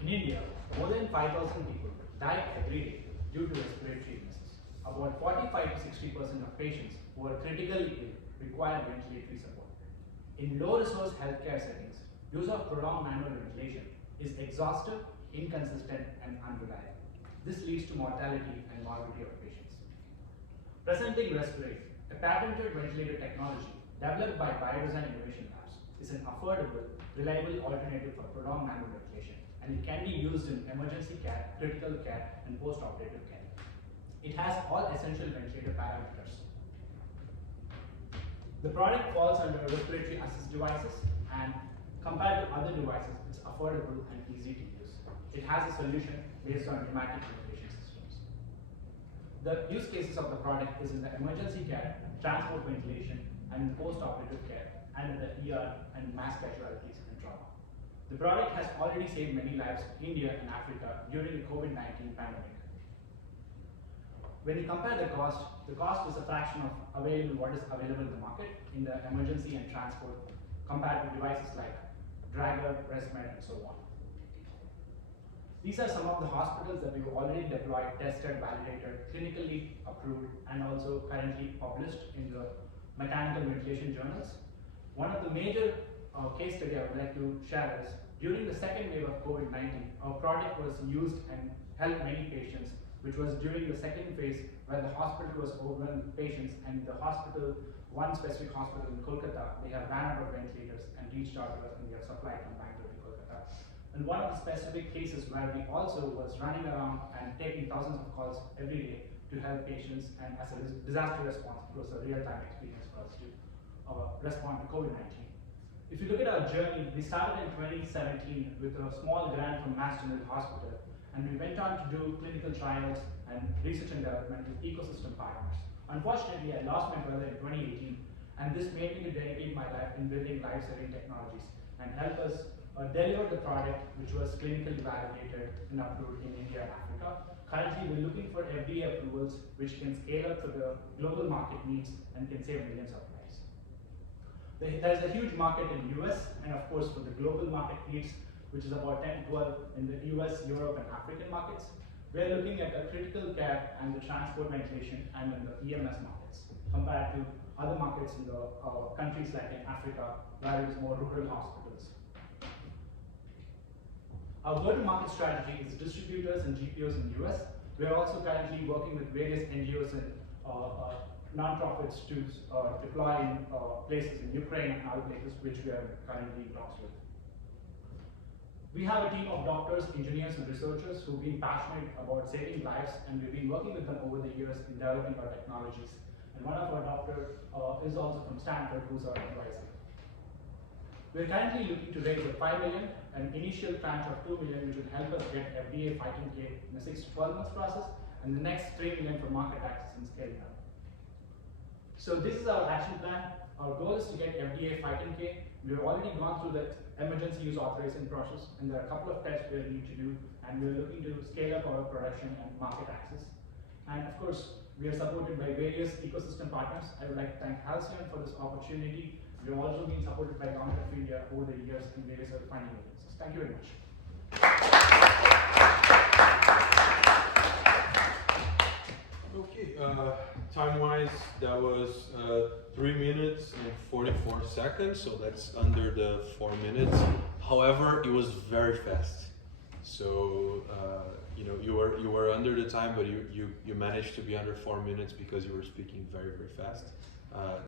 In India, more than 5,000 people die every day due to respiratory illnesses. About 45 to 60% of patients who are critically ill require ventilatory support. In low-resource healthcare settings, use of prolonged manual ventilation is exhaustive, inconsistent, and unreliable. This leads to mortality and morbidity of patients. Presenting Respirate, a patented ventilator technology developed by Biodesign Innovation Labs, is an affordable, reliable alternative for prolonged manual ventilation, and it can be used in emergency care, critical care, and post-operative care. It has all essential ventilator parameters. The product falls under respiratory assist devices, and compared to other devices, it's affordable and easy to use. It has a solution based on pneumatic ventilation systems. The use cases of the product is in the emergency care, transport ventilation, and post-operative care, and in the ER and mass casualties and trauma. The product has already saved many lives in India and Africa during the COVID-19 pandemic. When you compare the cost is a fraction of what is available in the market in the emergency and transport compared to devices like Dragon, ResMed, and so on. These are some of the hospitals that we've already deployed, tested, validated, clinically approved, and also currently published in the mechanical ventilation journals. One of the major case study I would like to share is during the second wave of COVID-19, our product was used and helped many patients, which was during the second phase where the hospital was overwhelmed with patients, and the hospital, one specific hospital in Kolkata, they have ran out of ventilators and reached out to us, and we have supplied from Bangalore to Kolkata. And one of the specific cases where we also was running around and taking thousands of calls every day to help patients, and as a disaster response, it was a real-time experience for us to respond to COVID-19. If you look at our journey, we started in 2017 with a small grant from Mass General Hospital, and we went on to do clinical trials and research and development with ecosystem partners. Unfortunately, I lost my brother in 2018, and this made me to dedicate my life in building life-saving technologies and help us deliver the product which was clinically validated and approved in India and Africa. Currently, we're looking for FDA approvals which can scale up to the global market needs and can save millions of lives. There's a huge market in US, and of course for the global market needs, which is about 10 to 12 in the US, Europe, and African markets. We're looking at the critical care and the transport ventilation and in the EMS markets compared to other markets in the countries like in Africa where it is more rural hospitals. Our go-to-market strategy is distributors and GPOs in the US. We are also currently working with various NGOs and non-profits to deploy in places in Ukraine and other places which we are currently in talks with. We have a team of doctors, engineers, and researchers who've been passionate about saving lives, and we've been working with them over the years in developing our technologies. And one of our doctors is also from Stanford, who's our advisor. We're currently looking to raise a $5 million, an initial tranche of $2 million, which will help us get FDA 510K in a 6 to 12 months process, and the next $3 million for market access and scaling up. So this is our action plan. Our goal is to get FDA 510K. We've already gone through the emergency use authorization process, and there are a couple of tests we need to do, and we're looking to scale up our production and market access. And of course, we are supported by various ecosystem partners. I would like to thank Halcyon for this opportunity. We have also been supported by Government of India over the years in various other funding agencies. Thank you very much. Okay, time-wise, that was 3 minutes and 44 seconds, so that's under the 4 minutes. However, it was very fast. So you were under the time, but you managed to be under 4 minutes because you were speaking very, very fast.